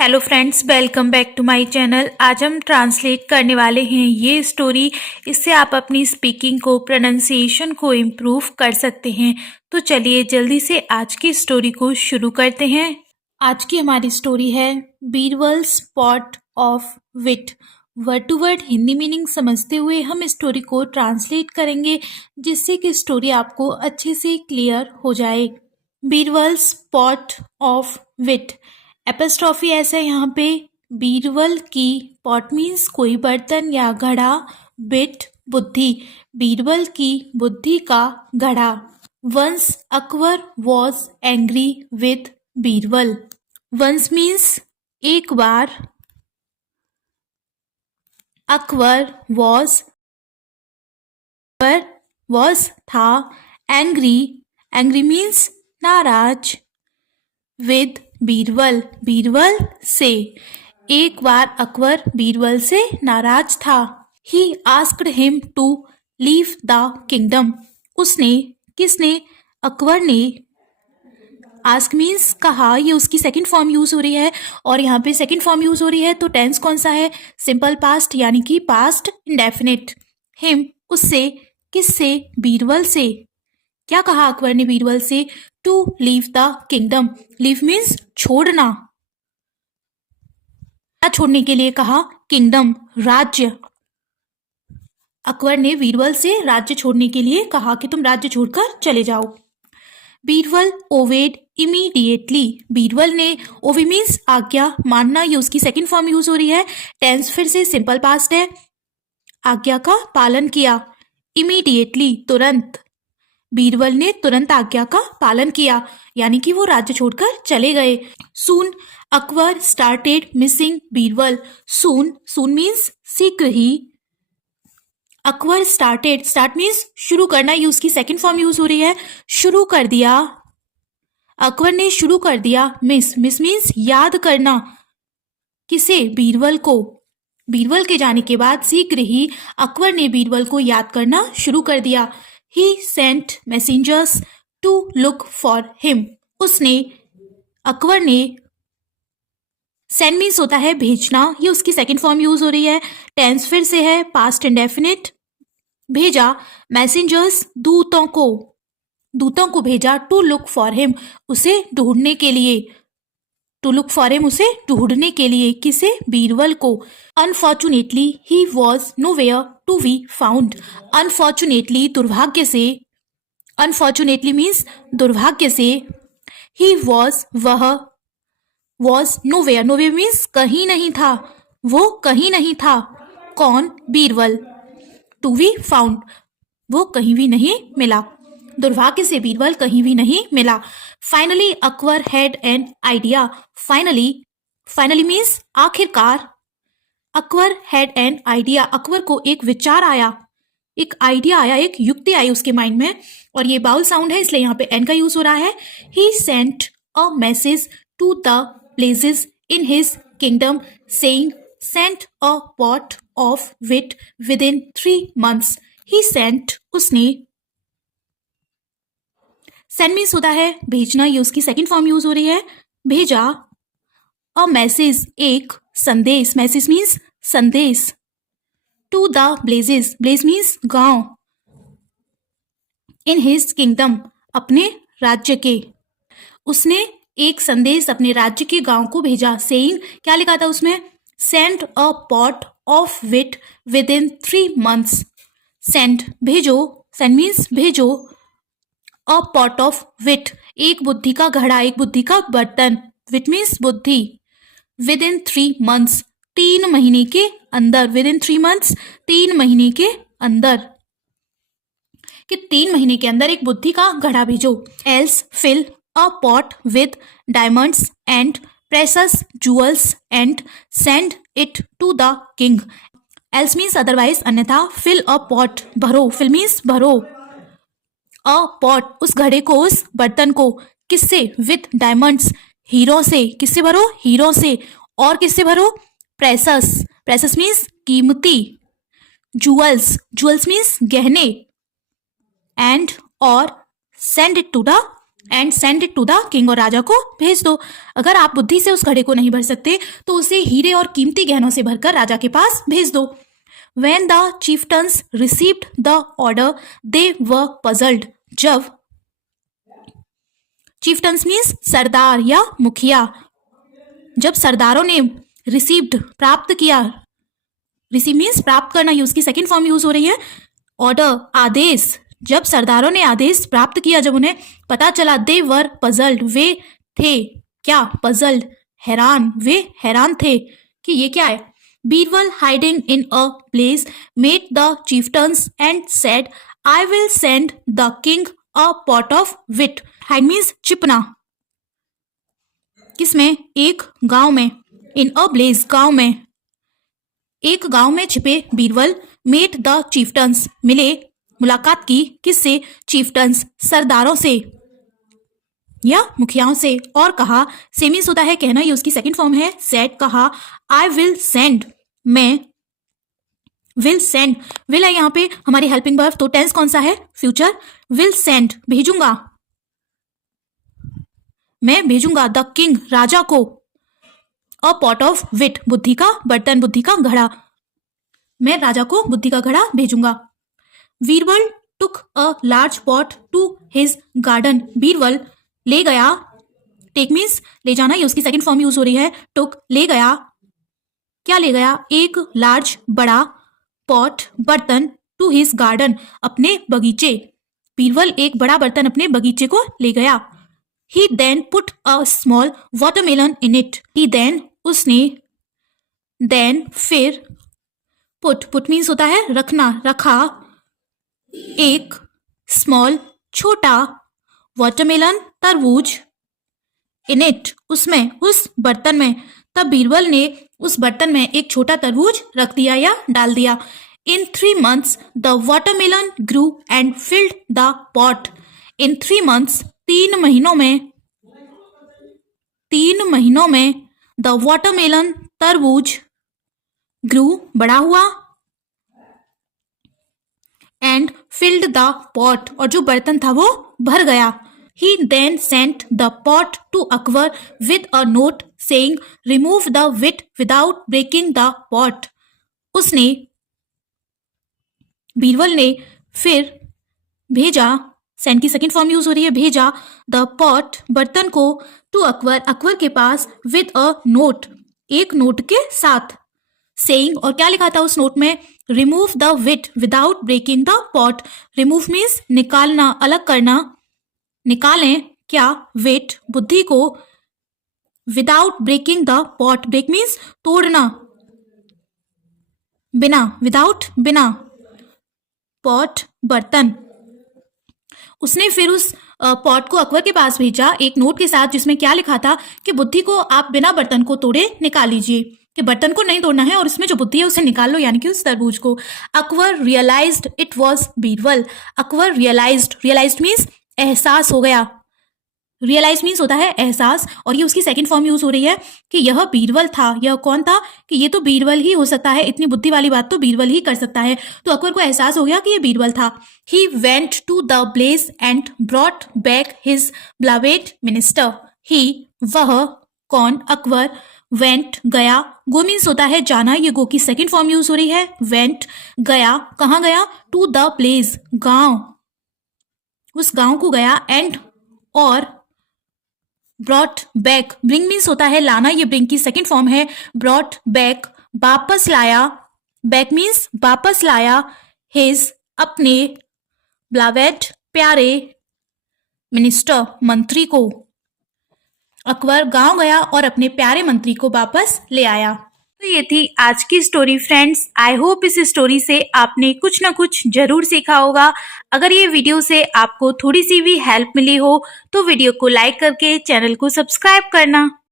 Hello friends, welcome back to my channel. आज हम translate करने वाले हैं ये स्टोरी। इससे आप अपनी स्पीकिंग को, प्रोनाउंसिएशन को इम्प्रूव कर सकते हैं। तो चलिए जल्दी से आज की स्टोरी को शुरू करते हैं। आज की हमारी स्टोरी है Birbal's pot of wit. Word to word Hindi meaning समझते हुए हम स्टोरी को ट्रांसलेट करेंगे, जिससे कि स्टोरी आपको अच्छे से क्लियर हो जाए। Birbal's pot of wit, apostrophe ऐसा है यहाँ पे। बीरबल की, पॉट मीन्स कोई बर्तन या घड़ा, बिट बुद्धि, बीरबल की बुद्धि का घड़ा। Once Akbar was angry with Birbal. Once means एक बार, अकबर वॉज था, एंग्री, एंग्री मीन्स नाराज, विद बीरबल से, एक बार अकबर बीरबल से नाराज था। He asked him to leave the kingdom. उसने, किसने, अकबर ने। आस्क मीन्स कहा, ये उसकी सेकंड फॉर्म यूज हो रही है और यहाँ पे सेकंड फॉर्म यूज हो रही है, तो टेंस कौन सा है? सिंपल पास्ट यानी कि पास्ट इंडेफिनिट। हिम उससे, किससे? बीरबल से। क्या कहा अकबर ने बीरबल से? To leave the kingdom. Leave means छोड़ना, छोड़ने के लिए कहा। किंगडम राज्य। अकबर ने बीरबल से राज्य छोड़ने के लिए कहा कि तुम राज्य छोड़कर चले जाओ। बीरबल ओवेड इमीडिएटली। बीरबल ने, ओवे मीन्स आज्ञा, मानना, ये उसकी सेकंड फॉर्म यूज हो रही है। टेंस फिर से सिंपल पास्ट है। आज्ञा का पालन किया। इमीडिएटली तुरंत। बीरबल ने तुरंत आज्ञा का पालन किया, यानी कि वो राज्य छोड़कर चले गए। सून अकबर स्टार्टेड मिसिंग बीरबल। सून मीन्स शीघ्र ही। अकबर स्टार्टेड, स्टार्ट मीन्स शुरू करना, ये उसकी सेकंड फॉर्म यूज हो रही है। शुरू कर दिया, अकबर ने शुरू कर दिया। मिस मीन्स याद करना। किसे? बीरबल को। बीरबल के जाने के बाद शीघ्र ही अकबर ने बीरबल को याद करना शुरू कर दिया। He sent messengers to look for him. उसने, अकबर ने, सेंड मीन्स होता है भेजना, ये उसकी सेकंड फॉर्म यूज हो रही है। टेंस फिर से है पास्ट इंडेफिनिट। भेजा, मैसेंजर्स दूतों को भेजा। टू लुक फॉर हिम, उसे ढूंढने के लिए। टू लुक फॉर हिम, उसे ढूंढने के लिए। किसे? बीरबल को। Unfortunately he was nowhere to be found. Unfortunately दुर्भाग्य से, अनफॉर्चुनेटली मीन्स दुर्भाग्य से। ही वॉज वह, वॉज नोवेयर, नोवेयर मीन्स कहीं नहीं था, वो कहीं नहीं था। कौन? बीरबल। टू बी फाउंड, वो कहीं भी नहीं मिला। दुर्भाग्य से बीरबल कहीं भी नहीं मिला। Finally Akbar had an idea. Finally means आखिरकार। Akbar had an idea, Akbar को एक विचार आया, एक आइडिया आया, एक युक्ति आई उसके माइंड में। और ये बाउल साउंड है, इसलिए यहाँ पे एन का यूज हो रहा है। He sent a message to the places in his kingdom saying sent a pot of wit within 3 months। He sent, उसने, सेंड मीन्स होता है भेजना, ये उसकी सेकंड फॉर्म यूज हो रही है। भेजा। अ मैसेज, एक संदेश, मैसेज मीन्स संदेश। To the places, places means गांव। इन हिज किंगडम, अपने राज्य के। उसने एक संदेश अपने राज्य के गांव को भेजा। सेइंग, क्या लिखा था उसमें? Send a pot of wit within 3 months। Send, भेजो, सेंड मीन्स भेजो। अ पॉट ऑफ विट, एक बुद्धि का घड़ा, एक बुद्धि का बर्तन। विट मीन्स बुद्धि। विद इन 3 months, 3 महीने के अंदर। विद इन 3 months, 3 महीने के अंदर, कि 3 महीने के अंदर एक बुद्धि का घड़ा भेजो। Else fill a pot with diamonds and precious jewels and send it to the king. Else means otherwise, अन्यथा। फिल अ पॉट, भरो, फिल मीन्स भरो। अ पॉट, उस घड़े को, उस बर्तन को। किससे? विथ डायमंड्स, हीरो से। किससे भरो? हीरो से। और किससे भरो? प्रेसस, प्रेसस मीन्स कीमती। जूअल्स मीन्स गहने। एंड, और, send it to the and send it to the king, और राजा को भेज दो। अगर आप बुद्धि से उस घड़े को नहीं भर सकते तो उसे हीरे और कीमती गहनों से भरकर राजा के पास भेज दो। When the chieftains received the order, they were puzzled. जब chieftains means सरदार या मुखिया, जब सरदारों ने received प्राप्त किया, receive means प्राप्त करना, ये उसकी सेकेंड फॉर्म यूज हो रही है। ऑर्डर आदेश, जब सरदारों ने आदेश प्राप्त किया, जब उन्हें पता चला, they were puzzled, वे थे क्या, puzzled हैरान, वे हैरान थे कि ये क्या है। Birbal hiding in a place met the chieftains and said, I will send the king a pot of wheat. Hide means छिपना, किसमें, एक गांव में, in a place गांव में, एक गांव में छिपे बीरबल, meet the chieftains मिले, मुलाकात की, किससे, chieftains सरदारों से या मुखियाओं से, और कहा, सेमीस होता है कहना, ये उसकी सेकंड फॉर्म है, सेड कहा, आई विल सेंड, मैं, विल सेंड, विल है यहाँ पे हमारी हेल्पिंग वर्ब, तो टेंस कौन सा है, फ्यूचर, विल सेंड भेजूंगा, मैं भेजूंगा, द किंग राजा को, अ पॉट ऑफ विट बुद्धि का बर्तन, बुद्धि का घड़ा, मैं राजा को बुद्धि का घड़ा भेजूंगा। Birbal took a large pot to his garden, Birbal ले गया, टेक मीन्स ले जाना, ये उसकी सेकंड फॉर्म यूज हो रही है, टुक ले गया, क्या ले गया, एक लार्ज बड़ा, पॉट बर्तन, टू हिज गार्डन अपने बगीचे, बीरबल एक बड़ा बर्तन अपने बगीचे को ले गया। He then put a small watermelon in it, he then उसने, देन फिर, पुट मीन्स होता है रखना, रखा, एक स्मॉल छोटा, वाटरमेलन तरबूज, इन इट उसमें, उस बर्तन में, तब बीरबल ने उस बर्तन में एक छोटा तरबूज रख दिया या डाल दिया। In 3 months the watermelon grew and filled the pot, in 3 months 3 महीनों में, 3 महीनों में, द वाटरमेलन तरबूज, ग्रू बड़ा हुआ, एंड फिल्ड द पॉट और जो बर्तन था वो भर गया। He then sent the pot to Akbar with a note saying, remove the wheat without breaking the pot. उसने, बीरबल ने फिर भेजा, सेंड की सेकंड फॉर्म यूज हो रही है, भेजा, द पॉट बर्तन को, टू अकबर अकबर के पास, विद अ नोट एक नोट के साथ, सेइंग और क्या लिखा था उस नोट में, remove the wit without breaking the pot, remove means निकालना, अलग करना, निकालें क्या, वेट बुद्धि को, without breaking the pot, break means तोड़ना, बिना, विदाउट बिना, पॉट बर्तन। उसने फिर उस पॉट को अकबर के पास भेजा एक नोट के साथ जिसमें क्या लिखा था कि बुद्धि को आप बिना बर्तन को तोड़े निकाल लीजिए, कि बर्तन को नहीं तोड़ना है और उसमें जो बुद्धि है उसे निकाल लो, यानी कि उस तरबूज को। Akbar realised it was Birbal, Akbar realised means एहसास हो गया, रियलाइज मीन्स होता है एहसास, और ये उसकी सेकंड फॉर्म यूज हो रही है कि यह बीरबल था। यह कौन था, कि ये तो बीरबल ही हो सकता है, इतनी बुद्धि वाली बात तो बीरबल ही कर सकता है। तो अकबर को एहसास हो गया कि ये बीरबल था। He went to the place and brought back his beloved minister, he वह, कौन, अकबर, वेंट गया, गो मीन्स होता है जाना, ये गो की सेकंड फॉर्म यूज हो रही है, वेंट गया, कहाँ गया, टू द प्लेस गांव, उस गांव को गया, एंड और ब्रॉट बैक, ब्रिंग मीन्स होता है लाना, ये ब्रिंग की सेकंड फॉर्म है, ब्रॉट बैक वापस लाया, बैक मीन्स वापस लाया, हिज अपने, बिलोवेड प्यारे, मिनिस्टर मंत्री को। अकबर गांव गया और अपने प्यारे मंत्री को वापस ले आया। तो ये थी आज की स्टोरी फ्रेंड्स। आई होप इस स्टोरी से आपने कुछ ना कुछ जरूर सीखा होगा। अगर ये वीडियो से आपको थोड़ी सी भी हेल्प मिली हो तो वीडियो को लाइक करके चैनल को सब्सक्राइब करना।